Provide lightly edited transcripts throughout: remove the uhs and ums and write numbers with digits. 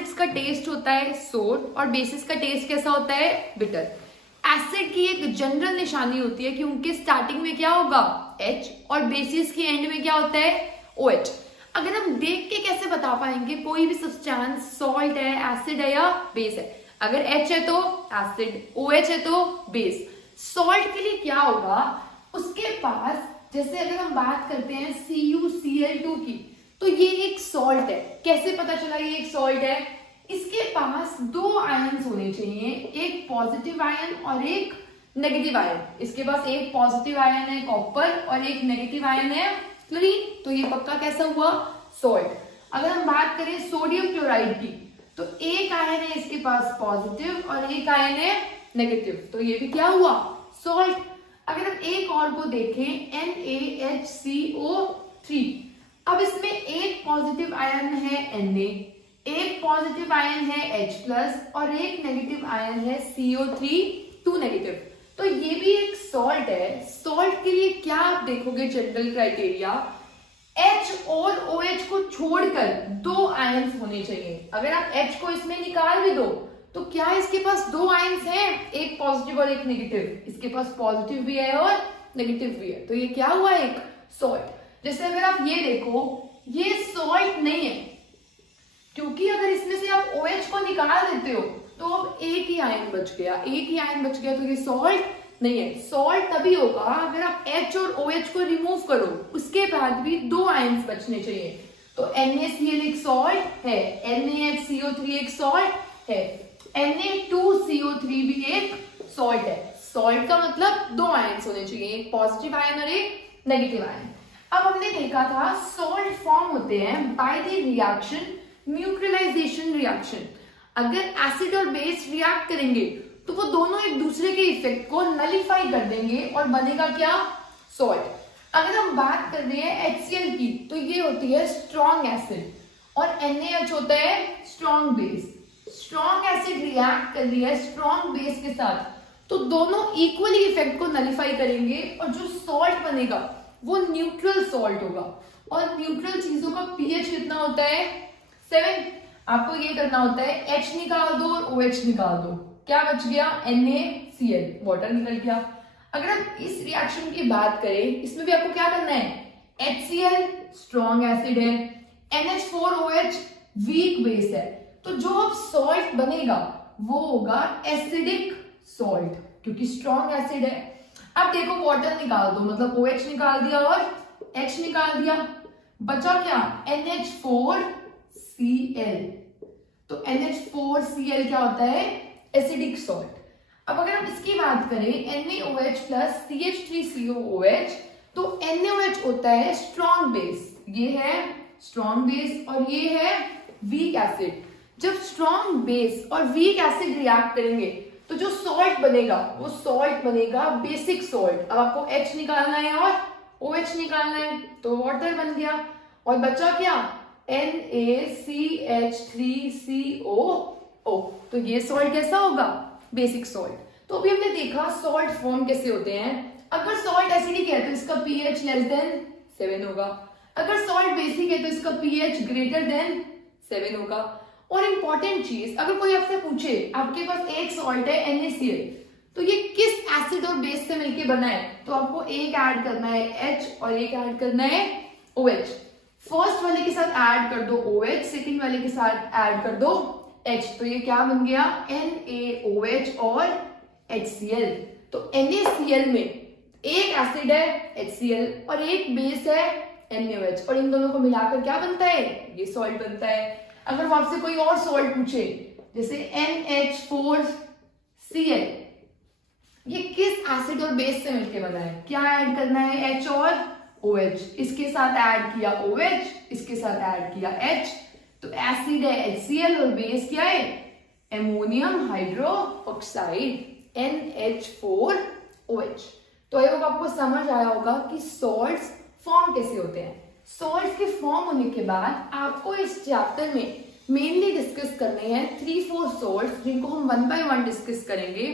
Acids का test होता है सोर और बेसिस का टेस्ट कैसा होता है बिटर। एसिड की एक जनरल निशानी होती है कि उनके स्टार्टिंग में क्या होगा H और बेसिस के एंड में क्या होता है OH। अगर हम देख के कैसे बता पाएंगे कोई भी सब्सटेंस सॉल्ट है, एसिड है या बेस है? अगर H है तो एसिड, OH है तो बेस। सॉल्ट के लिए क्या होगा, उसके पास जैसे अगर हम बात करते हैं CuCl2 की, तो ये एक सॉल्ट है। कैसे पता चला ये एक सॉल्ट है? इसके पास दो आयन्स होने चाहिए, एक पॉजिटिव आयन और एक नेगेटिव आयन। इसके पास एक पॉजिटिव आयन है कॉपर और एक नेगेटिव आयन है क्लोरीन, तो ये पक्का कैसा हुआ सॉल्ट। अगर हम बात करें सोडियम क्लोराइड की, तो एक आयन है इसके पास पॉजिटिव और एक आयन है नेगेटिव, तो ये भी क्या हुआ सॉल्ट। अगर हम एक और को देखें NaHCO3, अब इसमें एक पॉजिटिव आयन है Na, एक पॉजिटिव आयन है H+ और एक नेगेटिव आयन है CO3 नेगेटिव, तो ये भी एक सॉल्ट है। सॉल्ट के लिए क्या आप देखोगे जनरल क्राइटेरिया, H और OH को छोड़कर दो आयन्स होने चाहिए। अगर आप H को इसमें निकाल भी दो तो क्या इसके पास दो आयन्स हैं, एक पॉजिटिव और एक नेगेटिव? इसके पास पॉजिटिव भी है और नेगेटिव भी है, तो ये क्या हुआ एक सॉल्ट। जैसे अगर आप ये देखो, ये सॉल्ट नहीं है क्योंकि अगर इसमें से आप OH को निकाल देते हो तो अब एक ही आयन बच गया, एक ही आयन बच गया, तो ये सॉल्ट नहीं है। सॉल्ट तभी होगा अगर आप H और OH को रिमूव करो, उसके बाद भी दो आयन्स बचने चाहिए। तो NaCl एक सॉल्ट है, NaHCO3 एक सॉल्ट है, Na2CO3 भी एक सॉल्ट है। सॉल्ट का मतलब दो आयन्स होने चाहिए, एक पॉजिटिव आयन और एक नेगेटिव आयन। अब हमने देखा था सॉल्ट फॉर्म होते हैं by the reaction neutralization reaction. अगर एसिड और बेस रिएक्ट करेंगे तो वो दोनों एक दूसरे के इफेक्ट को नलिफाई कर देंगे और बनेगा क्या सॉल्ट। अगर हम बात कर रहे हैं HCl की, तो ये होती है स्ट्रॉन्ग एसिड और NaH होता है strong base. Strong acid react कर रही है स्ट्रॉन्ग बेस के साथ, तो दोनों इक्वली इफेक्ट को नलिफाई करेंगे और जो सॉल्ट बनेगा वो न्यूट्रल सॉल्ट होगा। और न्यूट्रल चीजों का pH कितना होता है 7। आपको ये करना होता है H निकाल दो और OH निकाल दो, क्या बच गया NaCl, वाटर निकल गया। अगर हम इस रिएक्शन की बात करें, इसमें भी आपको क्या करना है, HCl स्ट्रॉन्ग एसिड है, NH4OH वीक बेस है, तो जो अब सॉल्ट बनेगा वो होगा एसिडिक सॉल्ट क्योंकि स्ट्रॉन्ग एसिड है। अब देखो वाटर निकाल दो, मतलब OH निकाल दिया और H निकाल दिया, बचा क्या NH4Cl, तो NH4Cl क्या होता है एसिडिक सॉल्ट। अब अगर हम इसकी बात करें NaOH plus CH3COOH, तो NaOH होता है स्ट्रॉन्ग बेस, ये है स्ट्रॉन्ग बेस और ये है वीक एसिड। जब स्ट्रॉन्ग बेस और वीक एसिड रिएक्ट करेंगे तो जो सॉल्ट बनेगा वो सॉल्ट बनेगा बेसिक सॉल्ट। अब आपको H निकालना है और OH निकालना है, तो वाटर बन गया और बचा क्या NaCH3COO, तो ये सॉल्ट कैसा होगा बेसिक सॉल्ट। तो अभी हमने देखा सॉल्ट फॉर्म कैसे होते हैं। अगर सॉल्ट एसिडिक है तो इसका pH लेस देन 7 होगा, अगर सॉल्ट बेसिक है तो इसका pH ग्रेटर देन 7 होगा। और इंपॉर्टेंट चीज, अगर कोई आपसे पूछे आपके पास एक सॉल्ट है NaCl, तो ये किस एसिड और बेस से मिलके बना है, तो आपको एक ऐड करना है H और एक ऐड करना है OH। फर्स्ट वाले के साथ ऐड कर दो OH, सेकंड वाले के साथ ऐड कर दो H, तो ये क्या बन गया NaOH और HCl। तो NaCl में एक एसिड है HCl और एक बेस है NaOH, और इन दोनों को मिलाकर क्या बनता है, ये सॉल्ट बनता है। अगर वो आपसे कोई और सॉल्ट पूछे जैसे NH4Cl, ये किस एसिड और बेस से मिलके बना है, क्या ऐड करना है H और OH, इसके साथ ऐड किया OH, इसके साथ ऐड किया H, तो एसिड है HCl और बेस क्या है एमोनियम हाइड्रोक्साइड NH4OH। तो आई होप आपको समझ आया होगा कि सॉल्ट्स फॉर्म कैसे होते हैं। सॉल्ट्स के फॉर्म होने के बाद आपको इस चैप्टर में मेनली डिस्कस करने हैं 3-4 सॉल्ट्स, जिनको हम 1 by 1 डिस्कस करेंगे।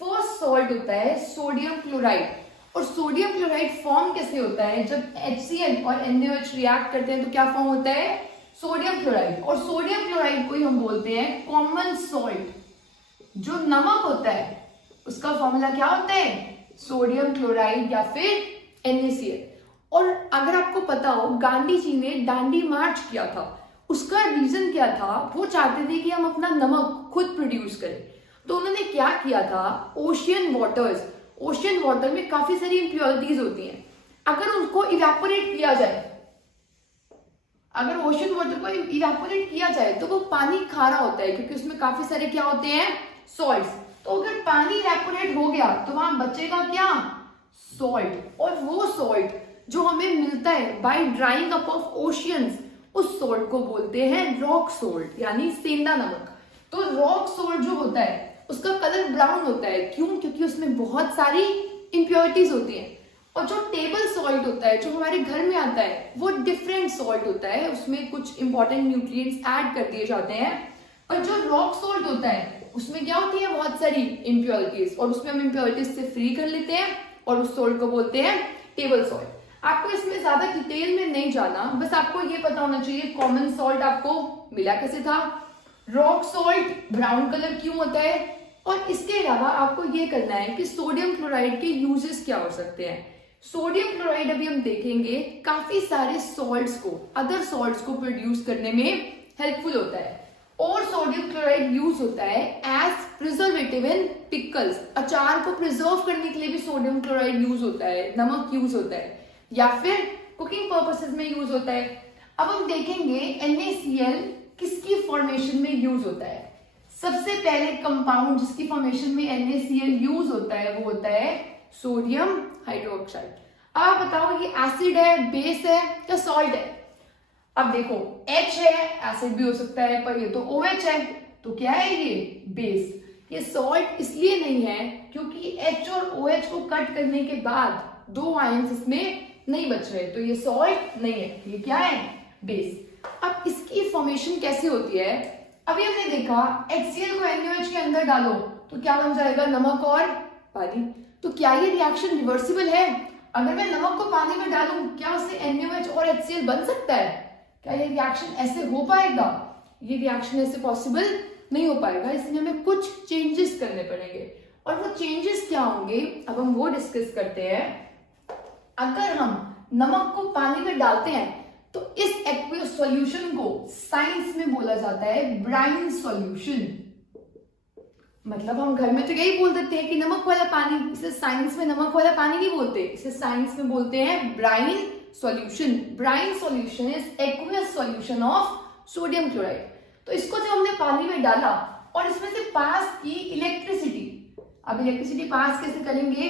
फर्स्ट सॉल्ट होता है सोडियम क्लोराइड, और सोडियम क्लोराइड फॉर्म कैसे होता है, जब HCl और NaOH रिएक्ट करते हैं तो क्या फॉर्म होता है सोडियम क्लोराइड, और सोडियम क्लोराइड को ही हम बोलते हैं कॉमन सॉल्ट। जो नमक होता है उसका फॉर्मूला क्या होता है, सोडियम क्लोराइड या फिर NaCl। और अगर आपको पता हो गांधी जी ने दांडी मार्च किया था, उसका रीजन क्या था, वो चाहते थे कि हम अपना नमक खुद प्रोड्यूस करें। तो उन्होंने क्या किया था, ओशियन वाटर में काफी सारी इंप्योरिटीज होती हैं, अगर उनको इवेपोरेट किया जाए, अगर ओशियन वाटर को इवेपोरेट किया जाए तो वो पानी खारा होता है, क्योंकि उसमें काफी सारे क्या होते हैं, सॉल्ट्स। तो अगर पानी इवेपोरेट हो गया तो वहां बचेगा क्या, सॉल्ट। और वो सॉल्ट जो हमें मिलता है by drying up of oceans, उस सॉल्ट को बोलते हैं रॉक सॉल्ट, यानी सेंधा नमक। तो रॉक सॉल्ट जो होता है उसका कलर ब्राउन होता है, क्यों, क्योंकि उसमें बहुत सारी इंप्योरिटीज होती हैं। और जो टेबल सॉल्ट होता है जो हमारे घर में आता है वो डिफरेंट सॉल्ट होता है, उसमें कुछ इंपॉर्टेंट न्यूट्रिएंट्स ऐड कर दिए जाते हैं। और जो रॉक सॉल्ट होता है उसमें क्या होती है, बहुत सारी इंप्योरिटीज, और उसमें हम इंप्योरिटीज से फ्री कर लेते हैं और उस सॉल्ट को बोलते हैं टेबल सॉल्ट। आपको इसमें ज्यादा डिटेल में नहीं जाना, बस आपको ये पता होना चाहिए कॉमन सॉल्ट आपको मिला कैसे था, रॉक सॉल्ट ब्राउन कलर क्यों होता है, और इसके अलावा आपको ये करना है कि सोडियम क्लोराइड के यूजेस क्या हो सकते हैं। सोडियम क्लोराइड अभी हम देखेंगे काफी सारे सॉल्ट्स को, अदर सॉल्ट्स को प्रोड्यूस करने में हेल्पफुल होता है। और सोडियम क्लोराइड यूज होता है एज प्रिजर्वेटिव इन पिकल्स, अचार को प्रिजर्व करने के लिए भी सोडियम क्लोराइड यूज होता है, नमक यूज होता है, या फिर कुकिंग पर्पसेस में यूज होता है। अब हम देखेंगे NaCl किसकी फॉर्मेशन में यूज होता है। सबसे पहले कंपाउंड जिसकी फॉर्मेशन में NaCl यूज होता है वो होता है सोडियम हाइड्रोक्साइड। अब आप बताओ ये एसिड है, बेस है या सॉल्ट है। अब देखो H है, एसिड भी हो सकता है, पर ये तो OH है, तो क्या है ये, बेस। ये सॉल्ट इसलिए नहीं है क्योंकि H और OH को कट करने के बाद दो आयंस इसमें नहीं बच रहे, तो ये सॉल्ट नहीं है, ये क्या है, बेस। अब इसकी फॉर्मेशन कैसे होती है, अभी हमने देखा HCl को NaOH के अंदर डालो तो क्या बन जाएगा, नमक और पानी। तो क्या ये रिएक्शन रिवर्सिबल है, अगर मैं नमक को पानी में डालूं क्या उससे NaOH और HCl बन सकता है, क्या ये रिएक्शन ऐसे हो पाएगा, ये रिएक्शन ऐसे पॉसिबल नहीं हो पाएगा, इसलिए हमें कुछ चेंजेस करने पड़ेंगे। और वो चेंजेस क्या होंगे अब हम वो डिस्कस करते हैं। अगर हम नमक को पानी में डालते हैं तो इस एक्वियस सॉल्यूशन को साइंस में बोला जाता है ब्राइन सॉल्यूशन। मतलब हम घर में तो यही बोल देते हैं कि नमक वाला पानी, इसे साइंस में नमक वाला पानी नहीं बोलते, इसे साइंस में बोलते हैं brine solution. Brine solution is aqueous solution of sodium chloride. तो इसको जब हमने पानी में डाला और इसमें से पास की इलेक्ट्रिसिटी, अब इलेक्ट्रिसिटी पास कैसे करेंगे,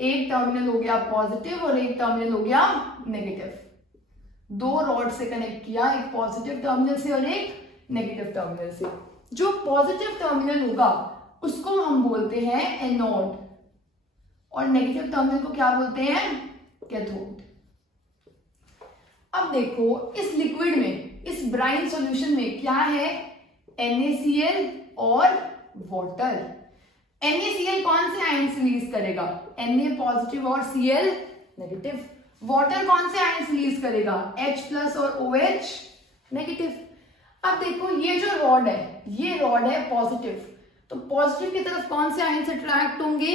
एक टर्मिनल हो गया पॉजिटिव और एक टर्मिनल हो गया नेगेटिव, दो रॉड से कनेक्ट किया, एक पॉजिटिव टर्मिनल से और एक नेगेटिव टर्मिनल से। जो पॉजिटिव टर्मिनल होगा उसको हम बोलते हैं एनोड और नेगेटिव टर्मिनल को क्या बोलते हैं, कैथोड। अब देखो इस लिक्विड में, इस ब्राइन सॉल्यूशन में क्या है, NaCl और वाटर। NaCl कौन से आयंस रिलीज करेगा, Na पॉजिटिव और Cl नेगेटिव। वाटर कौन से आयंस रिलीज करेगा, H प्लस और OH नेगेटिव। अब देखो ये जो रॉड है, ये रॉड है पॉजिटिव, तो पॉजिटिव की तरफ कौन से आयंस अट्रैक्ट होंगे,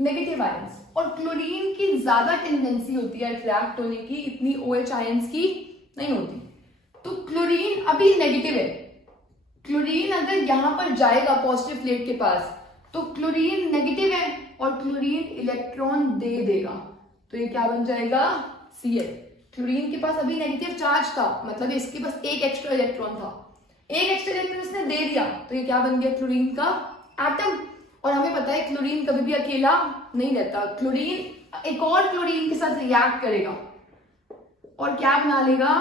नेगेटिव आयंस। और क्लोरीन की ज्यादा टेंडेंसी होती है अट्रैक्ट होने की, इतनी OH आयंस की नहीं होती। तो क्लोरीन अभी नेगेटिव है, क्लोरीन अगर यहां पर जाएगा पॉजिटिव प्लेट के पास तो क्लोरीन नेगेटिव है और क्लोरीन इलेक्ट्रॉन दे देगा, तो ये क्या बन जाएगा, Cl। क्लोरीन के पास अभी नेगेटिव चार्ज था, मतलब इसके पास एक एक्स्ट्रा इलेक्ट्रॉन था, एक एक्स्ट्रा इलेक्ट्रॉन इसने दे दिया, तो ये क्या बन गया, क्लोरीन का एटम। और हमें पता है क्लोरीन कभी भी अकेला नहीं रहता, क्लोरीन एक और क्लोरीन के साथ रिएक्ट करेगा और क्या बना लेगा,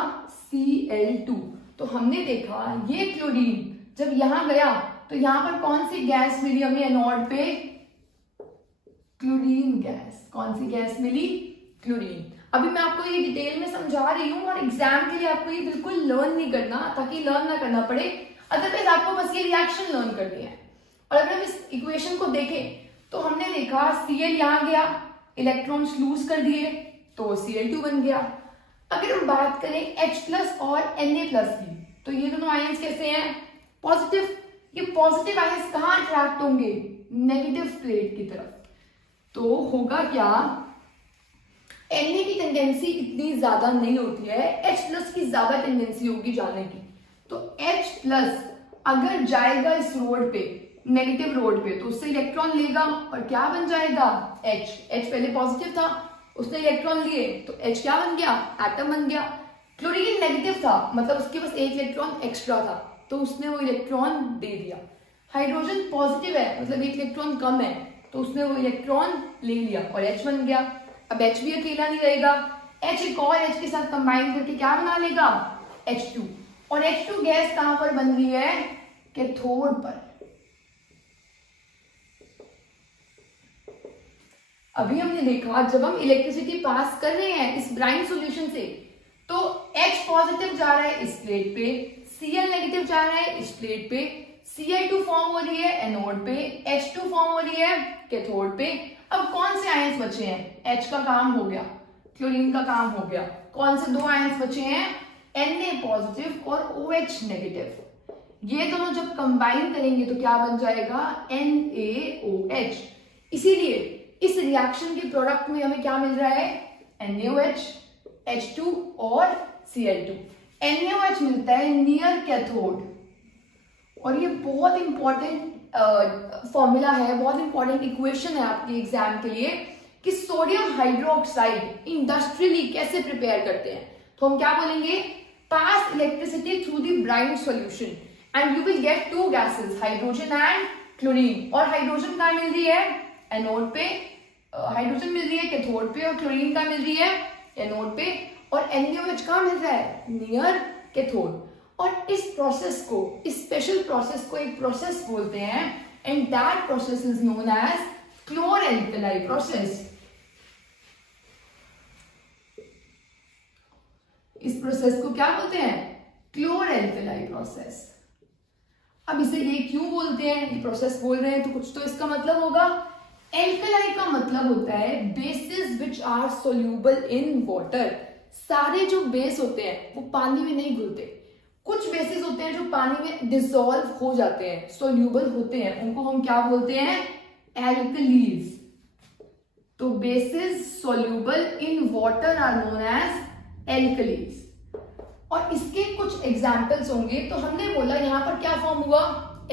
Cl2। तो हमने देखा ये क्लोरीन जब यहां गया तो यहां पर कौन सी गैस मिली हमें एनोड पे, क्लोरीन गैस। कौन सी गैस मिली, क्लोरीन। अभी मैं आपको ये डिटेल में समझा रही हूँ और एग्जाम के लिए आपको ये बिल्कुल लर्न नहीं करना, ताकि लर्न ना करना पड़े, अदरवाइज आपको बस ये रिएक्शन लर्न करनी है। और अगर हम इस इक्वेशन को देखें तो हमने देखा Cl यहां गया, इलेक्ट्रॉन्स लूज कर दिए तो Cl2 बन गया। अगर हम बात करें H प्लस और Na प्लस की, तो ये दोनों आयंस कैसे हैं? पॉजिटिव। ये पॉजिटिव आयंस कहाँ अट्रैक्ट होंगे? नेगेटिव प्लेट की तरफ। तो होगा क्या, Na की टेंडेंसी इतनी ज्यादा नहीं होती है, H प्लस की ज्यादा टेंडेंसी होगी जाने की। तो H प्लस अगर जाएगा इस रोड पे, नेगेटिव रोड पे, तो उससे इलेक्ट्रॉन लेगा और क्या बन जाएगा? H। H पहले पॉजिटिव था, उसने इलेक्ट्रॉन लिए तो H क्या बन गया? एटम बन गया। क्लोरीन नेगेटिव था, मतलब उसके पास एक इलेक्ट्रॉन एक्स्ट्रा था, तो उसने वो इलेक्ट्रॉन दे दिया। हाइड्रोजन पॉजिटिव है, मतलब एक इलेक्ट्रॉन कम है, तो उसने वो इलेक्ट्रॉन ले लिया और H बन गया। अब H भी अकेला नहीं रहेगा, H एक और H के साथ कंबाइन करके क्या बना लेगा? H2। और H2 गैस कहां पर बन रही है? कैथोड पर। अभी हमने देखा जब हम इलेक्ट्रिसिटी पास कर रहे हैं इस ब्राइन सॉल्यूशन से, तो H पॉजिटिव जा रहा है इस प्लेट पे, Cl नेगेटिव जा रहा है इस प्लेट पे, Cl2 फॉर्म हो रही है एनोड पे, H2 फॉर्म हो रही है कैथोड पे। अब कौन से आयंस बचे हैं? H का काम हो गया, क्लोरीन का काम हो गया। कौन से दो आयंस बचे हैं? Na पॉजिटिव और OH नेगेटिव। ये दोनों जब कंबाइन करेंगे तो क्या बन जाएगा? NaOH। इसीलिए इस रिएक्शन के प्रोडक्ट में हमें क्या मिल रहा है? NaOH, H2 और Cl2। NaOH मिलता है नियर कैथोड, और ये बहुत इंपॉर्टेंट फॉर्मूला है, बहुत इंपॉर्टेंट इक्वेशन है आपके एग्जाम के लिए कि सोडियम हाइड्रोक्साइड इंडस्ट्रियली कैसे प्रिपेयर करते हैं। तो हम क्या बोलेंगे? Pass electricity through the brine solution and you will get two gases, hydrogen and chlorine. और हाइड्रोजन कहाँ मिल रही है? एनोड पे। हाइड्रोजन मिल रही है कैथोड पे, और क्लोरीन कहाँ मिल रही है? एनोड पे। और NaOH कहाँ मिल रहा है? Near cathode. और इस प्रोसेस को, इस स्पेशल प्रोसेस को एक प्रोसेस बोलते हैं, and that process is known as chlor alkali process. इस प्रोसेस को क्या बोलते हैं? Chlor alkali process. अब इसे ये क्यों बोलते हैं? ये प्रोसेस बोल रहे हैं तो कुछ तो इसका मतलब होगा। एल्कलाई का मतलब होता है bases which are soluble in water. सारे जो बेस होते हैं वो पानी में नहीं घुलते, कुछ बेसिस होते हैं जो पानी में डिसॉल्व हो जाते हैं, सोल्यूबल होते हैं, उनको हम क्या बोलते हैं? एल्कलीज। तो bases soluble in water are known as alkalis. और इसके कुछ एग्जाम्पल्स होंगे। तो हमने बोला यहाँ पर क्या फॉर्म हुआ?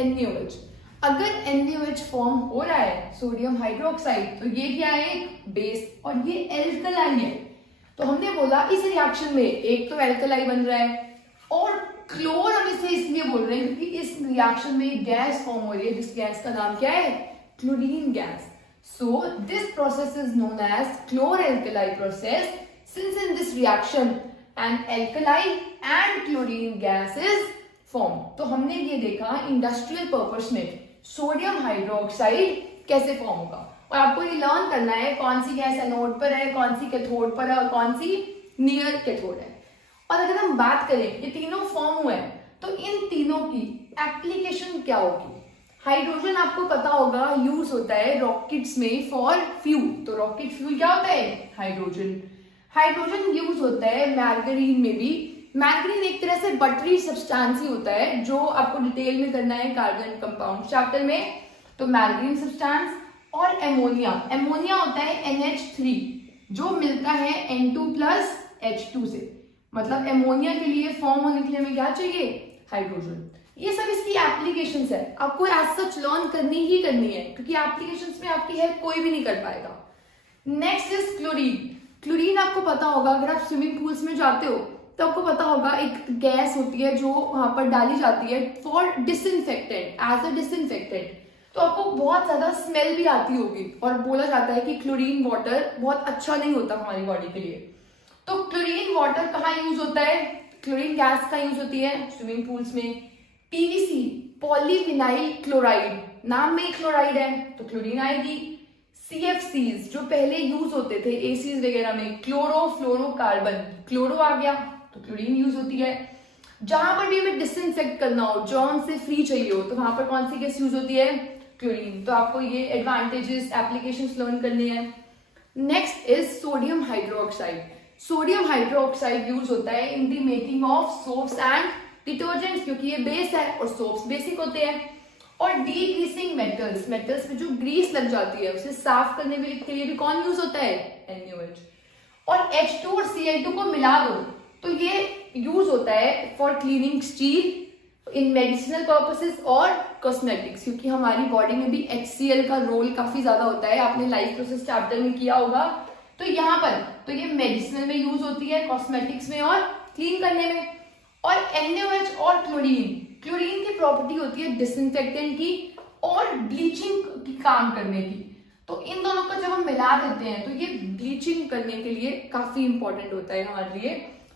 NaOH। अगर NaOH फॉर्म हो रहा है सोडियम हाइड्रोक्साइड, तो ये क्या है? एक बेस, और ये एल्कलाई है। तो हमने बोला इस रिएक्शन में एक तो एल्कलाई बन रहा है, और क्लोर हम इसे इसलिए बोल रहे हैं क्योंकि इस रिएक्शन में गैस फॉर्म हो रही है, जिस गैस का नाम क्या है? Chlorine gas. So this process is known as chlor alkali process, since in this reaction an alkali and chlorine gas is form. तो हमने ये देखा इंडस्ट्रियल पर्पस में सोडियम हाइड्रोक्साइड कैसे फॉर्म होगा, और आपको ये लर्न करना है कौन सी गैस एनोड पर है, कौन सी कैथोड पर है, और कौन सी नियर कैथोड है। और अगर हम बात करें ये तीनों फॉर्म हुए हैं, तो इन तीनों की एप्लीकेशन क्या होगी? हाइड्रोजन आपको पता होगा यूज होता है रॉकेट्स में फॉर फ्यूल। तो रॉकेट फ्यूल क्या होता है? हाइड्रोजन। हाइड्रोजन यूज होता है मैर्गरीन में भी। मैर्गरीन एक तरह से बटरी सब्सटेंस ही होता है, जो आपको डिटेल में करना है कार्बन कंपाउंड चैप्टर में। तो मैर्गरीन सब्सटेंस। और एमोनिया, एमोनिया होता है NH3 जो मिलता है N2 प्लस H2 से। मतलब एमोनिया के लिए फॉर्म होने के लिए हमें क्या चाहिए? हाइड्रोजन। ये सब इसकी एप्लीकेशंस है, आपको एज सच लर्न करनी ही करनी है, क्योंकि एप्लीकेशंस में आपकी हेल्प कोई भी नहीं कर पाएगा। Next is chlorine. क्लोरीन आपको पता होगा, अगर आप स्विमिंग पूल्स में जाते हो तो आपको पता होगा एक गैस होती है जो वहां पर डाली जाती है for disinfectant, as a disinfectant. तो आपको बहुत ज्यादा स्मेल भी आती होगी, और बोला जाता है कि क्लोरीन वाटर बहुत अच्छा नहीं होता हमारी बॉडी के लिए। तो क्लोरीन वाटर कहाँ यूज होता है? क्लोरीन गैस का यूज होती है स्विमिंग पूल्स में। PVC, पॉलीविनाइल क्लोराइड, नाम में क्लोराइड है तो क्लोरीन आएगी। CFCs जो पहले यूज होते थे एसीज वगैरह में, क्लोरोफ्लोरोकार्बन, क्लोरो आ गया तो क्लोरीन यूज होती है। जहां पर भी हमें डिसइंफेक्ट करना हो, जर्म से फ्री चाहिए हो, तो वहां पर कौन सी गैस यूज होती है? क्लोरीन। तो आपको ये एडवांटेजेस, एप्लीकेशंस लर्न करने हैं। Next is sodium hydroxide. Sodium hydroxide use होता है in the making of soaps and detergents, क्योंकि ये बेस है और सोप्स बेसिक होते हैं। और डीग्रीसिंग मेटल्स, मेटल्स में जो ग्रीस लग जाती है उसे साफ करने के लिए भी कौन यूज होता है? NaOH। और H2 और Cl2 को मिला दो तो ये यूज होता है for cleaning steel, in medicinal purposes और कॉस्मेटिक्स, क्योंकि हमारी बॉडी में भी HCl का रोल काफी ज्यादा होता है, आपने लाइफ प्रोसेस चैप्टर में किया होगा। तो यहाँ पर तो ये मेडिसिनल में यूज होती है, कॉस्मेटिक्स में और क्लीन करने में। और NaOH और क्लोरीन की प्रॉपर्टी होती है डिसइंफेक्टेंट की और ब्लीचिंग की काम करने की। तो इन दोनों को जब हम मिला देते हैं तो ये ब्लीचिंग करने के लिए काफी इंपॉर्टेंट होता है हमारे लिए।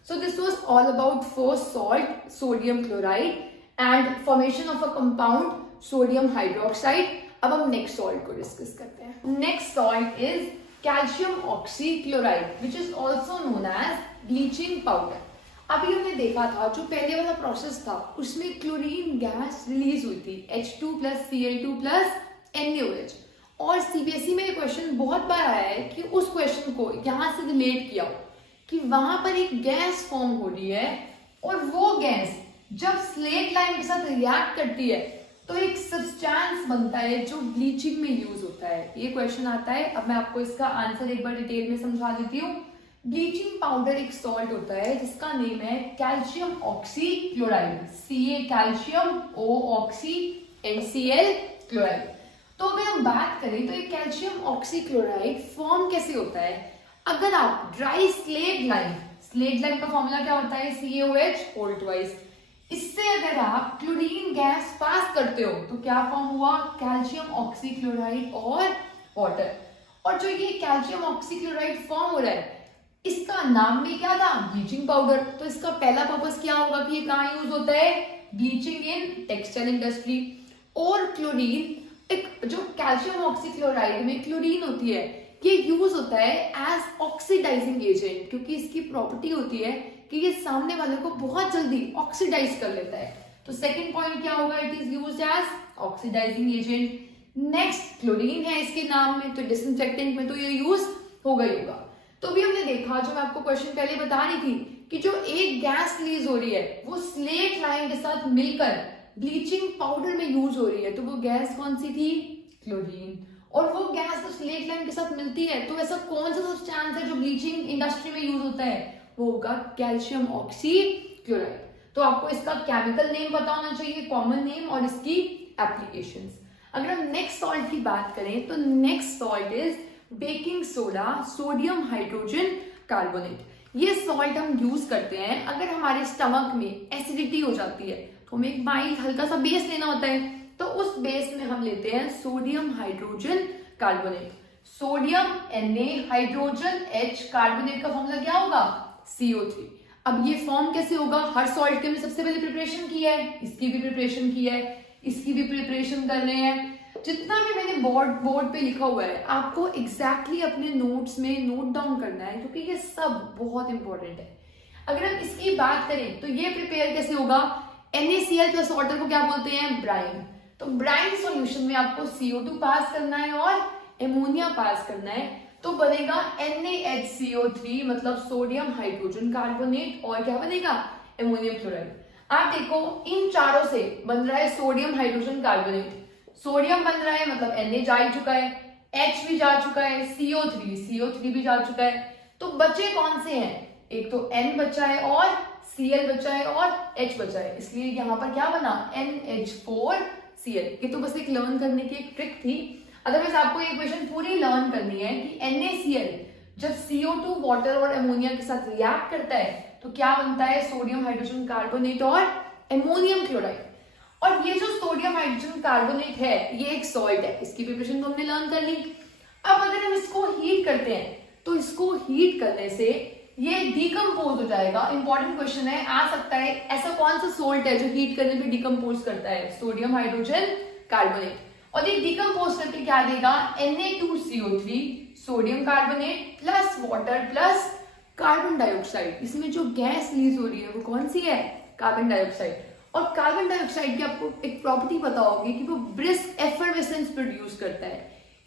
So this was all about first salt sodium chloride and formation of a compound sodium hydroxide. अब हम नेक्स्ट सॉल्ट को डिस्कस करते हैं। Next salt is calcium oxychloride which is also known as bleaching powder. अभी हमने देखा था जो पहले वाला प्रोसेस था उसमें क्लोरीन गैस रिलीज हुई थी H2 + Cl2 + NaOH। और CBSE में ये क्वेश्चन बहुत बार आया है कि उस क्वेश्चन को यहाँ से रिलेट किया हो कि वहां पर एक गैस फॉर्म हो रही है और वो गैस जब स्लेट लाइम के साथ रिएक्ट करती है तो एक सब्सटेंस बनता है जो ब्लीचिंग में यूज होता है। ये क्वेश्चन आता है। अब मैं आपको इसका आंसर एक बार डिटेल में समझा देती हूँ। ब्लीचिंग पाउडर एक सॉल्ट होता है जिसका नेम है calcium oxychloride, Ca calcium, O oxy, NCl chloride. तो अगर हम बात करें तो ये कैल्शियम ऑक्सीक्लोराइड फॉर्म कैसे होता है? अगर आप ड्राई स्लेट लाइम का फॉर्मूला क्या होता है? CaOH whole twice. इससे अगर आप क्लोरीन गैस पास करते हो तो क्या फॉर्म हुआ? कैल्शियम ऑक्सीक्लोराइड और वाटर। और जो ये कैल्शियम ऑक्सीक्लोराइड फॉर्म हो रहा है इसका नाम भी क्या था? Bleaching powder. तो इसका पहला पर्पस क्या होगा कि ये कहाँ यूज होता है? Bleaching in textile industry. और क्लोरीन, एक जो कैल्शियम ऑक्सीक्लोराइड में क्लोरीन होती है ये यूज होता है एज ऑक्सीडाइजिंग एजेंट, क्योंकि इसकी प्रॉपर्टी होती है कि ये सामने वाले को बहुत जल्दी ऑक्सीडाइज कर लेता है। तो सेकंड पॉइंट क्या होगा? It is used as oxidizing agent. Next chlorine है इसके नाम में, तो डिसइंफेक्टेंट में तो ये यूज होगा ही होगा। तो भी हमने देखा, जो मैं आपको क्वेश्चन पहले बता रही थी कि जो एक गैस रिलीज हो रही है वो स्लेट लाइम के साथ मिलकर ब्लीचिंग पाउडर में यूज हो रही है, तो वो गैस कौन सी थी? क्लोरीन। और वो गैस तो स्लेट लाइम के साथ मिलती है तो ऐसा कौन सा सब्सटेंस है जो ब्लीचिंग इंडस्ट्री में यूज होता है? वो होगा कैल्शियम ऑक्सीक्लोराइड। तो आपको इसका केमिकल नेम पता होना चाहिए, कॉमन नेम और इसकी एप्लीकेशंस। अगर हम नेक्स्ट सॉल्ट की बात करें तो next salt is baking soda sodium hydrogen carbonate. ये सॉल्ट हम यूज करते हैं अगर हमारे स्टमक में एसिडिटी हो जाती है तो हमें एक माइल्ड हल्का सा बेस लेना होता है, तो उस बेस में हम लेते हैं sodium hydrogen carbonate. Sodium Na, hydrogen H, carbonate का फॉर्मूला क्या होगा? CO3। अब ये फॉर्म कैसे होगा? हर सॉल्ट के में सबसे पहले प्रिपरेशन की है, इसकी भी प्रिपरेशन की है, इसकी भी प्रिपरेशन कर रहे हैं। जितना भी मैंने बोर्ड पे लिखा हुआ है आपको एग्जैक्टली अपने नोट्स में नोट डाउन करना है, क्योंकि ये सब बहुत इंपॉर्टेंट है। अगर हम इसकी बात करें तो ये प्रिपेयर कैसे होगा? NaCl प्लस वाटर को क्या बोलते हैं? ब्राइन। तो ब्राइन सॉल्यूशन में आपको CO2 पास करना है और एमोनिया पास करना है, तो बनेगा NaHCO3 मतलब सोडियम हाइड्रोजन कार्बोनेट, और क्या बनेगा? Ammonium chloride. आप देखो इन चारों से बन रहा है सोडियम हाइड्रोजन कार्बोनेट। सोडियम बन रहा है मतलब Na जा ही चुका है, H भी जा चुका है, CO3 भी जा चुका है। तो बचे कौन से हैं? एक तो N बचा है और Cl बचा है और H बचा है, इसलिए यहाँ पर क्या बना? NH4Cl। ये तो बस एक लर्न करने की एक ट्रिक थी। अदरवाइज आपको ये इक्वेशन पूरी लर्न करनी है कि NaCl जब CO2 वाटर और अमोनिया के साथ रिएक्ट करता है तो क्या बनता है? सोडियम हाइड्रोजन कार्बोनेट और एमोनियम क्लोराइड। और ये जो सोडियम हाइड्रोजन कार्बोनेट है ये एक सॉल्ट है, इसकी प्रिपरेशन तो हमने लर्न कर ली। अब अगर हम इसको हीट करते हैं तो इसको हीट करने से ये डिकम्पोज हो जाएगा। इंपॉर्टेंट क्वेश्चन है, आ सकता है ऐसा कौन सा सोल्ट है जो हीट करने पे डिकम्पोज करता है? Sodium hydrogen carbonate. और ये डिकम्पोज करके क्या देगा? Na2CO3 sodium carbonate plus water plus carbon dioxide. इसमें जो गैस रिलीज हो रही है वो कौन सी है? Carbon dioxide. और कार्बन डाइऑक्साइड की आपको एक प्रॉपर्टी पता होगी कि वो ब्रिस्क एफर्वेसेंस प्रोड्यूस करता है,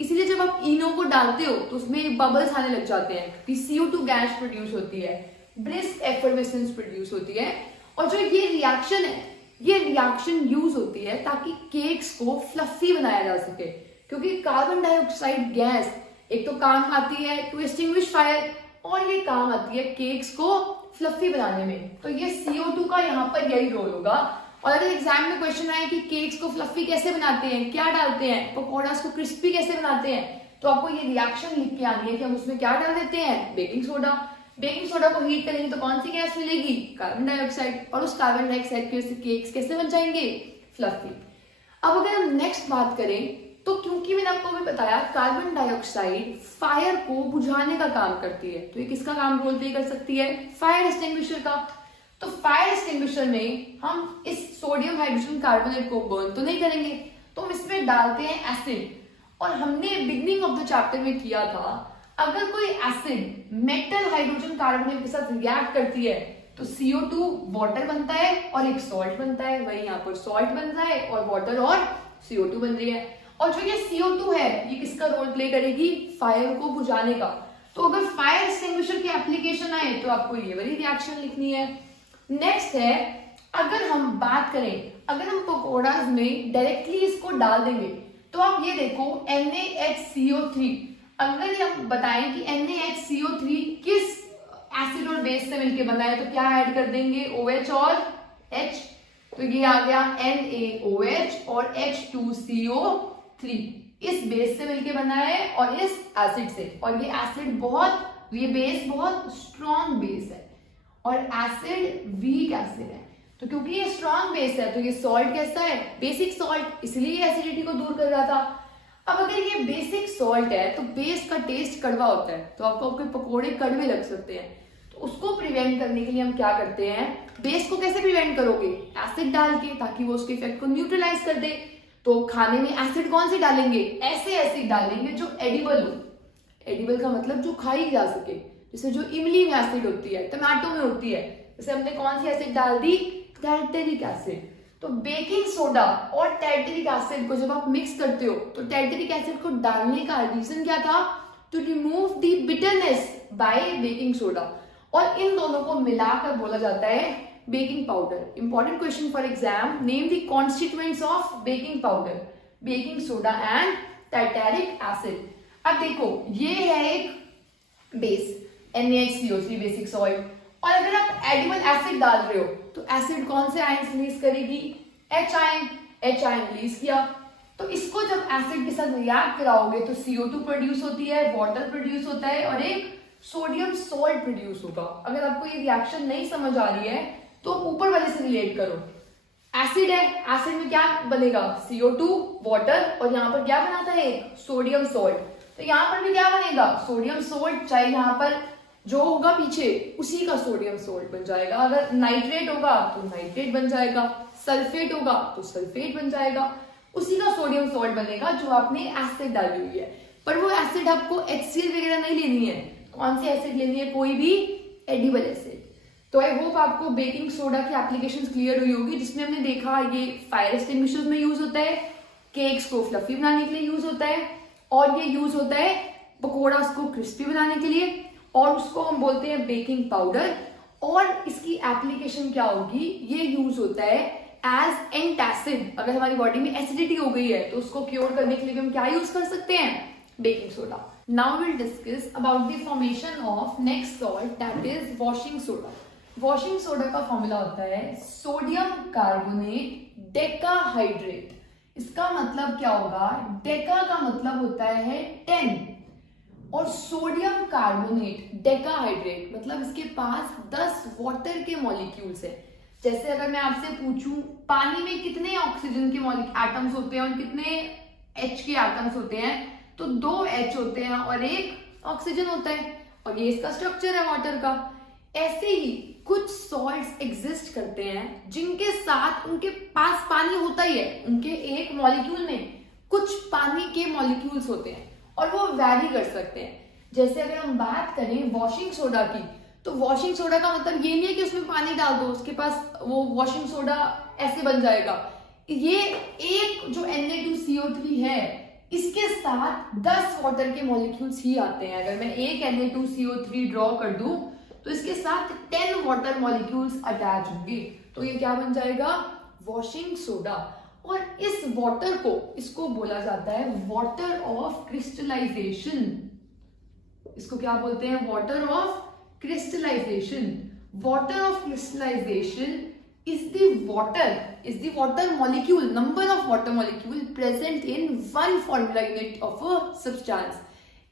इसीलिए जब आप इनो को डालते हो तो उसमें बबल्स आने लग जाते हैं कि CO2 गैस प्रोड्यूस होती है, ब्रिस्क एफर्वेसेंस प्रोड्यूस होती है। और जो ये रिएक्शन है, ये रिएक्शन यूज होती है ताकि केक्स को फ्लफी बनाया जा सके, क्योंकि कार्बन डाइऑक्साइड गैस एक तो काम आती है टू एक्सटिंग्विश फायर, और ये काम आती है केक्स को फ्लफी बनाने में। तो ये CO2 का यहाँ पर यही रोल होगा। और अगर एग्जाम में क्वेश्चन आए कि केक्स को फ्लफी कैसे बनाते हैं, क्या डालते हैं, पकौड़ास को क्रिस्पी कैसे बनाते हैं, तो आपको ये रिएक्शन लिख के आनी है कि हम उसमें क्या डाल देते हैं, बेकिंग सोडा। बेकिंग सोडा को हीट करेंगे तो कौन सी गैस मिलेगी, कार्बन डाइऑक्साइड, और उस कार्बन डाइऑक्साइड की वजह से केक्स कैसे बन जाएंगे, फ्लफी। अब अगर हम नेक्स्ट बात करें तो क्योंकि मैंने आपको भी बताया कार्बन डाइऑक्साइड फायर को बुझाने का काम करती है, तो ये किसका काम रोल प्ले कर सकती है, फायर एक्सटिंग्विशर का। तो फायर एक्सटिंग्विशर में हम इस सोडियम हाइड्रोजन कार्बोनेट को बर्न तो नहीं करेंगे, तो हम इसमें डालते हैं एसिड। और हमने बिगनिंग ऑफ द चैप्टर में किया था, अगर कोई एसिड मेटल हाइड्रोजन कार्बोनेट के साथ रिएक्ट करती है तो CO2 वाटर बनता है और एक सॉल्ट बनता है, वही यहाँ पर सॉल्ट बन रहा है और वाटर और CO2 बन रही है। और जो ये CO2 है ये किसका रोल प्ले करेगी, फायर को बुझाने का। तो अगर फायर एक्सटिंग्विशर की एप्लीकेशन आए तो आपको ये वाली रिएक्शन लिखनी है। नेक्स्ट है, अगर हम बात करें, अगर हम पकौड़ास में डायरेक्टली इसको डाल देंगे तो आप ये देखो NaHCO3, अगर हम बताएं कि NaHCO3 किस एसिड और बेस से मिलकर बना है तो क्या ऐड कर देंगे, OH और H, तो ये आ गया NaOH और H2CO3, इस बेस से मिलके बना है और इस एसिड से। और ये बेस बहुत स्ट्रॉन्ग बेस है और एसिड वीक एसिड है। तो क्योंकि ये स्ट्रॉन्ग बेस है तो ये सॉल्ट कैसा है, बेसिक सॉल्ट, इसलिए ये एसिडिटी को दूर कर रहा था। अब अगर ये बेसिक सॉल्ट है तो बेस का टेस्ट कड़वा होता है, तो आपको आपके पकोड़े कड़वे लग सकते हैं। तो उसको प्रिवेंट करने के लिए हम क्या करते हैं, बेस को कैसे प्रिवेंट करोगे, एसिड डाल के, ताकि वो उसके इफेक्ट को न्यूट्रलाइज कर दे। तो खाने में एसिड कौन से डालेंगे, ऐसे एसिड डालेंगे जो एडिबल हो। एडिबल का मतलब जो खाई जा सके, जैसे जो इमली में एसिड होती है, टमाटो में होती है। जैसे हमने कौन सी एसिड डाल दी, टैर्टेरिक एसिड। तो बेकिंग सोडा और टैर्टेरिक एसिड को जब आप मिक्स करते हो तो टैर्टेरिक एसिड को डालने का रीजन क्या था, to remove the bitterness by baking soda. और इन दोनों को मिलाकर बोला जाता है baking powder. Important question for exam, name the constituents of baking powder, baking soda and tartaric acid. अब देखो ये है एक बेस NaHCO3 बेसिक सॉल्ट, और अगर आप एडिबल एसिड डाल रहे हो तो एसिड कौन से आयन रिलीज करेगी, H आयन रिलीज किया। तो इसको जब एसिड के साथ रिएक्ट कराओगे तो CO2 प्रोड्यूस होती है, वाटर प्रोड्यूस होता है और एक सोडियम सॉल्ट प्रोड्यूस होगा। अगर आपको ये रिएक्शन नहीं समझ आ रही है तो ऊपर वाले से रिलेट करो। एसिड है, एसिड में क्या बनेगा, CO2 वाटर, और यहाँ पर क्या बनाता है, सोडियम सॉल्ट। तो यहाँ पर भी क्या बनेगा, सोडियम सॉल्ट, चाहे यहाँ पर जो होगा पीछे उसी का सोडियम सॉल्ट बन जाएगा। अगर नाइट्रेट होगा तो नाइट्रेट बन जाएगा, सल्फेट होगा तो सल्फेट बन जाएगा, उसी का सोडियम सॉल्ट बनेगा जो आपने एसिड डाली हुई है। पर वो एसिड आपको HCl वगैरह नहीं लेनी है, कौन सी एसिड लेनी है, कोई भी एडिबल एसिड। तो आई होप आपको बेकिंग सोडा की एप्लीकेशंस क्लियर हुई होगी, जिसमें हमने देखा ये फायर एक्सटिंग्विशर्स में यूज होता है, केक्स को फ्लफी बनाने के लिए यूज होता है, और ये यूज होता है पकौड़ा को क्रिस्पी बनाने के लिए, और उसको हम बोलते हैं बेकिंग पाउडर। और इसकी एप्लीकेशन क्या होगी, ये यूज होता है एज एंटासिड। अगर हमारी बॉडी में एसिडिटी हो गई है तो उसको क्योर करने के लिए हम क्या यूज कर सकते हैं, baking soda. Now will discuss about the formation of next salt, that is washing soda. Washing soda का फॉर्मूला होता है सोडियम कार्बोनेट डेकाहाइड्रेट। इसका मतलब क्या होगा, डेका का मतलब होता है 10 और सोडियम कार्बोनेट डेकाहाइड्रेट मतलब इसके पास 10 वाटर के मॉलिक्यूल्स है। जैसे अगर मैं आपसे पूछूं पानी में कितने ऑक्सीजन के एटम्स होते हैं और कितने H के एटम्स होते हैं, तो 2 H होते हैं और 1 ऑक्सीजन होता है, और ये इसका स्ट्रक्चर है वाटर का। ऐसे ही कुछ सॉल्ट्स एग्जिस्ट करते हैं जिनके साथ उनके पास पानी होता ही है, उनके एक मॉलिक्यूल में कुछ पानी के मॉलिक्यूल्स होते हैं और वो वैरी कर सकते हैं। जैसे अगर हम बात करें वॉशिंग सोडा की, तो वॉशिंग सोडा का मतलब ये नहीं है कि उसमें पानी डाल दो उसके पास वो वॉशिंग सोडा ऐसे बन जाएगा। ये एक जो Na2CO3 है इसके साथ 10 वाटर के मॉलिक्यूल्स ही आते हैं। अगर मैं एक Na2CO3 ड्रॉ कर दूं तो इसके साथ 10 वाटर मॉलिक्यूल्स अटैच होंगे, तो ये क्या बन जाएगा, वॉशिंग सोडा। और इस वाटर को, इसको बोला जाता है वाटर ऑफ क्रिस्टलाइजेशन। इसको क्या बोलते हैं, water of crystallization. Water of crystallization is the water molecule, number of water molecule present in one formula unit of a substance।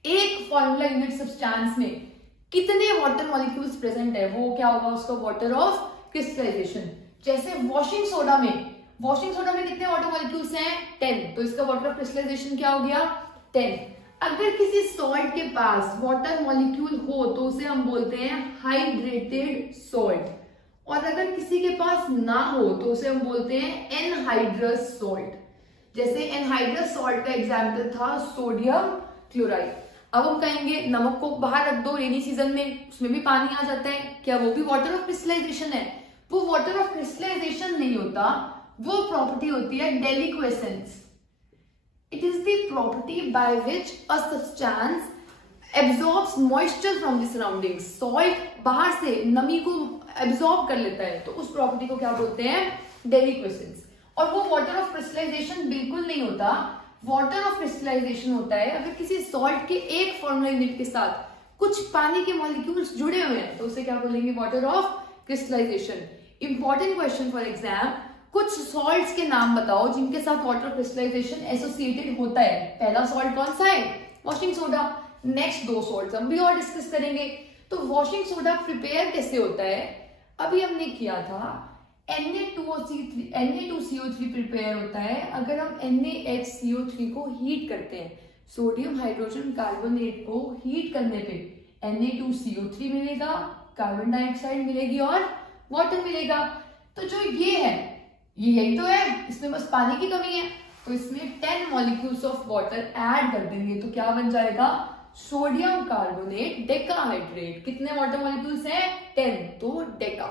एक formula unit substance में कितने water molecules present है, वो क्या होगा उसका water of crystallization। जैसे washing soda में कितने water molecules हैं, 10, तो इसका water of crystallization क्या हो गया, 10। अगर किसी सॉल्ट के पास वाटर मॉलिक्यूल हो तो उसे हम बोलते हैं हाइड्रेटेड सॉल्ट, और अगर किसी के पास ना हो तो उसे हम बोलते हैं एनहाइड्रस सॉल्ट। जैसे एनहाइड्रस सॉल्ट का एग्जाम्पल था सोडियम क्लोराइड। अब हम कहेंगे नमक को बाहर रख दो रेनी सीजन में, उसमें भी पानी आ जाता है, क्या वो भी वाटर ऑफ क्रिस्टलाइजेशन है? वो वाटर ऑफ क्रिस्टलाइजेशन नहीं होता, वो प्रॉपर्टी होती है deliquescence. It is the property by which a substance absorbs moisture from the surroundings. Salt बाहर से नमी को एब्जॉर्ब कर लेता है, तो उस प्रॉपर्टी को क्या बोलते हैं, डेलिक्वेसेंस। और वो वाटर ऑफ क्रिस्टलाइजेशन बिल्कुल नहीं होता। वाटर ऑफ क्रिस्टलाइजेशन होता है अगर किसी सॉल्ट के एक फॉर्मूला यूनिट के साथ कुछ पानी के मॉलिक्यूल्स जुड़े हुए हैं, तो उसे क्या बोलेंगे, water of crystallization. Important question for exam, कुछ सॉल्ट्स के नाम बताओ जिनके साथ वाटर क्रिस्टलाइजेशन एसोसिएटेड होता है। पहला सॉल्ट कौन सा है, वॉशिंग सोडा। नेक्स्ट 2 सॉल्ट्स हम भी और डिस्कस करेंगे। तो वॉशिंग सोडा प्रिपेयर कैसे होता है, अभी हमने किया था Na2CO3 प्रिपेयर होता है अगर हम NaHCO3 को हीट करते हैं। सोडियम हाइड्रोजन कार्बोनेट को हीट करने पे Na2CO3 मिलेगा, कार्बन डाइऑक्साइड मिलेगी और वाटर मिलेगा। तो जो ये है, ये यही तो है, इसमें बस पानी की कमी है, तो इसमें 10 मॉलिक्यूल्स ऑफ वाटर ऐड कर देंगे, तो क्या बन जाएगा, सोडियम कार्बोनेट डेकाहाइड्रेट। कितने वाटर मॉलिक्यूल्स हैं, 10, तो डेका।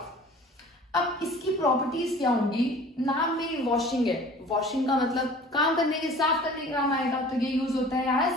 अब इसकी प्रॉपर्टीज क्या होंगी, नाम में वॉशिंग है, वॉशिंग का मतलब काम करने के, साफ करने के काम आएगा, तो ये यूज होता है as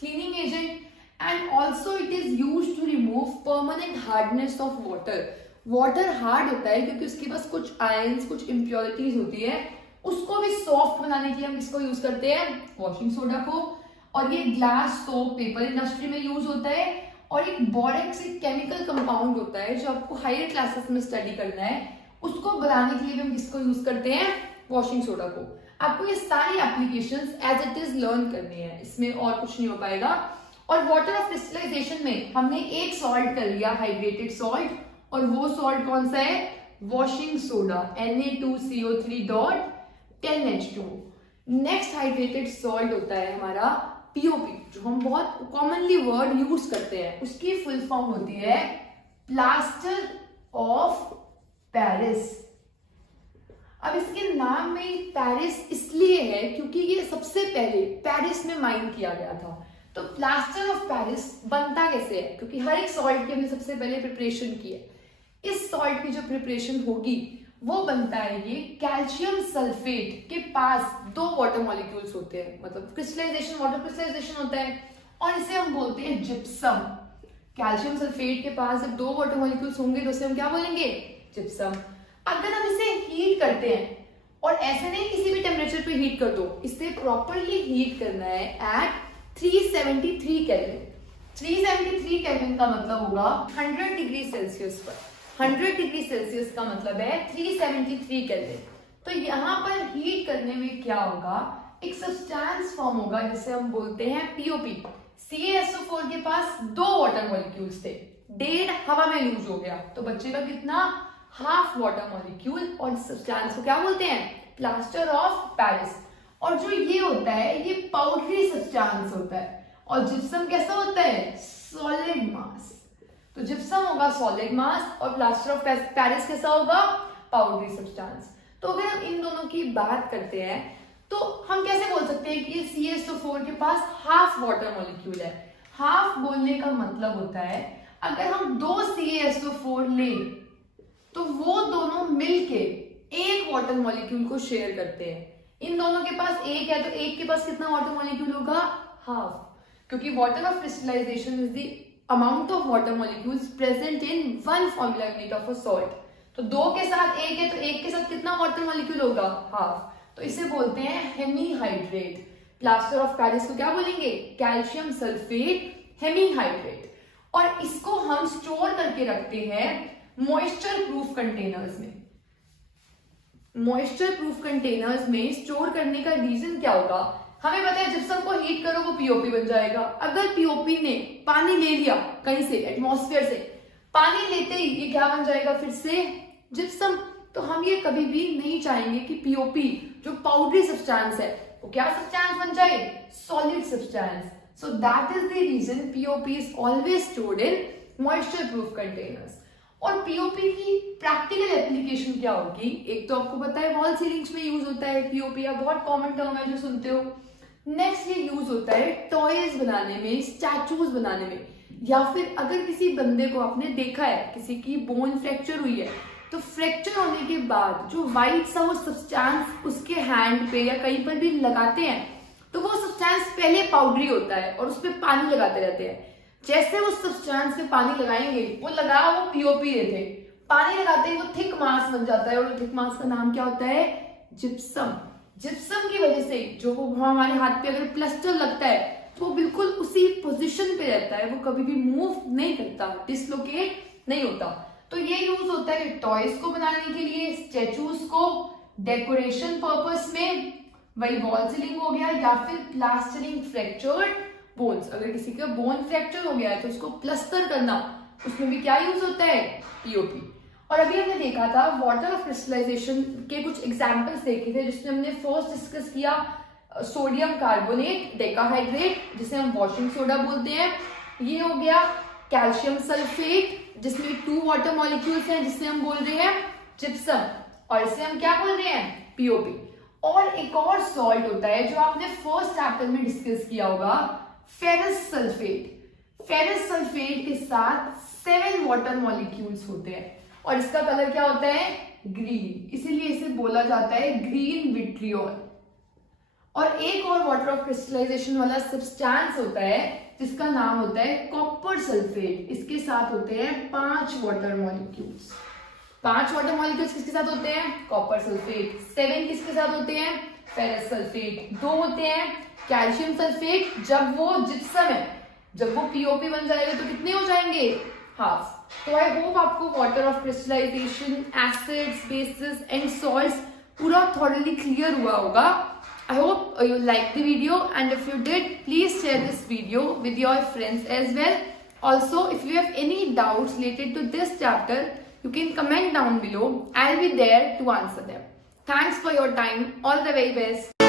cleaning agent. And also it is use to remove permanent hardness of water. Water hard होता है क्योंकि उसके पास कुछ आयंस, कुछ इम्प्योरिटीज होती है, उसको भी सॉफ्ट बनाने के लिए हम किसको यूज करते हैं, वॉशिंग सोडा को। और ये ग्लास, सोप, पेपर इंडस्ट्री में यूज होता है। और एक बोरेक्स एक केमिकल कंपाउंड होता है जो आपको हायर क्लासेस में स्टडी करना है, उसको बनाने के लिए भी हम किसको यूज करते हैं, वॉशिंग सोडा को। आपको ये सारी applications as it is learn करनी है, इसमें और कुछ नहीं हो पाएगा। और वाटर ऑफ क्रिस्टलाइजेशन में हमने एक सॉल्ट कर लिया, हाइड्रेटेड सॉल्ट, और वो सॉल्ट कौन सा है, washing soda, Na2CO3.10H2। Next hydrated salt होता है हमारा पीओपी, जो हम बहुत कॉमनली वर्ड यूज करते हैं। उसकी फुल फॉर्म होती है प्लास्टर ऑफ पेरिस। अब इसके नाम में पेरिस इसलिए है क्योंकि ये सबसे पहले पेरिस में माइन किया गया था। तो प्लास्टर ऑफ पेरिस बनता कैसे है, क्योंकि हर एक सॉल्ट की हमने सबसे पहले प्रिपरेशन की है। इस सॉल्ट की जो प्रिपरेशन होगी वो बनता है ये कैल्शियम सल्फेट के पास 2 वाटर मॉलिक्यूल्स होते हैं, मतलब क्रिस्टलाइजेशन, वाटर क्रिस्टलाइजेशन होता है, और इसे हम बोलते हैं जिप्सम। कैल्शियम सल्फेट के पास जब 2 वाटर मॉलिक्यूल्स होंगे तो उसे हम क्या बोलेंगे, जिप्सम। अगर हम इसे हीट करते हैं, और ऐसे नहीं किसी भी टेम्परेचर पे हीट कर दो, इसे प्रॉपरली हीट करना है एट 373 केल्विन। 373 केल्विन का मतलब होगा 100 डिग्री सेल्सियस पर। 100 डिग्री सेल्सियस का मतलब है 373 केल्विन। तो यहाँ पर हीट करने में क्या होगा, एक सब्सटेंस फॉर्म होगा जिसे हम बोलते हैं पीओपी। CaSO4 के पास 2 वाटर मॉलिक्यूल्स थे, 1.5 हवा में लूज हो गया, तो बचेगा कितना, हाफ वाटर मॉलिक्यूल, और सब्सटेंस को क्या बोलते हैं, प्लास्टर ऑफ पेरिस। और जो ये होता है ये पाउडरी सब्सटेंस होता है, और जिप्सम कैसा होता है, सॉलिड मास। तो जिप्सम होगा सॉलिड मास और प्लास्टर ऑफ पेरिस कैसा होगा, पाउडरी सब्सटेंस। तो अगर हम इन दोनों की बात करते हैं तो हम कैसे बोल सकते हैं कि CaSO4 के पास हाफ वाटर मॉलिक्यूल है। हाफ बोलने का मतलब होता है अगर हम 2 CaSO4 लें तो वो दोनों मिलके एक वाटर मॉलिक्यूल को शेयर करते हैं। इन दोनों के पास एक है, तो एक के पास कितना वाटर मॉलिक्यूल होगा? हाफ, क्योंकि water of crystallization is the amount of water molecules present in one formula unit of a salt. तो दो के साथ एक है, तो एक के साथ कितना वाटर मॉलिक्यूल होगा? हाफ। तो इसे बोलते हैं हेमीहाइड्रेट। प्लास्टर ऑफ पेरिस को क्या बोलेंगे? Calcium sulphate hemihydrate. और इसको हम स्टोर करके रखते हैं मॉइस्चर प्रूफ कंटेनर्स में। मॉइस्चर प्रूफ कंटेनर्स में स्टोर करने का रीजन क्या होगा? हमें पता है जिप्सम को हीट करो वो पीओपी बन जाएगा। अगर पीओपी ने पानी ले लिया कहीं से, एटमॉस्फेयर से, पानी लेते ही ये क्या बन जाएगा? फिर से जिप्सम। तो हम ये कभी भी नहीं चाहेंगे कि पीओपी जो पाउडरी सब्सटेंस है वो क्या सब्सटेंस बन जाए? Solid substance. So that is the reason POP is always stored in moisture proof containers. और पीओपी की प्रैक्टिकल एप्लीकेशन क्या होगी? एक तो आपको पता है वॉल सीलिंग्स में यूज होता है पीओपी, या बहुत कॉमन टर्म है जो सुनते हो। नेक्स्ट ये यूज होता है टॉयज बनाने में, स्टैचूज बनाने में, या फिर अगर किसी बंदे को आपने देखा है किसी की बोन फ्रैक्चर हुई है, तो फ्रैक्चर होने के बाद जो व्हाइट सा वो सब्सटेंस उसके हैंड पे या कहीं पर भी लगाते हैं, तो वो सब्सटेंस पहले पाउडरी होता है और उस पर पानी लगाते रहते हैं। जैसे उस सब्सटेंस पे पानी लगाएंगे, वो लगा वो पीओपी थे, पानी लगाते ही वो थिक मास बन जाता है, और थिक मास का नाम क्या होता है? जिप्सम। जिप्सम की वजह से जो वो हमारे हाथ पे अगर प्लास्टर लगता है तो वो बिल्कुल उसी पोजीशन पे रहता है, वो कभी भी मूव नहीं करता, डिसलोकेट नहीं होता। तो ये यूज होता है टॉयज को बनाने के लिए, स्टैचूज को डेकोरेशन पर्पस में, वही वॉल सीलिंग हो गया, या फिर प्लास्टरिंग फ्रैक्चर्ड बोन्स। अगर किसी का बोन फ्रैक्चर हो गया है तो उसको प्लास्टर करना, उसमें भी क्या यूज होता है? पीओपी। और अभी हमने देखा था वाटर ऑफ क्रिस्टलाइजेशन के कुछ एग्जांपल्स देखे थे, जिसमें हमने फर्स्ट डिस्कस किया सोडियम कार्बोनेट डेकाहाइड्रेट, जिसे हम वॉशिंग सोडा बोलते हैं। ये हो गया कैल्शियम सल्फेट, जिसमें 2 वाटर मॉलिक्यूल्स हैं, जिससे हम बोल रहे हैं जिप्सम, और इसे हम क्या बोल रहे हैं? पीओपी। और एक और सॉल्ट होता है जो आपने फर्स्ट चैप्टर में डिस्कस किया होगा, फेरस सल्फेट। फेरस सल्फेट के साथ 7 वाटर मॉलिक्यूल्स होते हैं, और इसका कलर क्या होता है? ग्रीन, इसीलिए इसे बोला जाता है ग्रीन विट्रियोल। और एक और वाटर ऑफ क्रिस्टलाइजेशन वाला सब्सटेंस होता है जिसका नाम होता है कॉपर सल्फेट। इसके साथ होते हैं 5 वाटर मॉलिक्यूल्स। 5 वाटर मॉलिक्यूल्स किसके साथ होते हैं? Copper sulphate. 7 किसके साथ होते हैं? Ferrous sulphate. 2 होते हैं कैल्शियम सल्फेट। जब वो जिप्सम है, जब वो पीओपी बन जाएगा तो कितने हो जाएंगे? हाफ। तो आई होप आपको water of crystallization, acids, bases and salts पूरा थॉरली क्लियर हुआ होगा। I hope you liked the video, and if you did, please share this video with your friends as well. Also, if you have any doubts related to this chapter, you can comment down below. I'll be there to answer them. Thanks for your time. All the very best.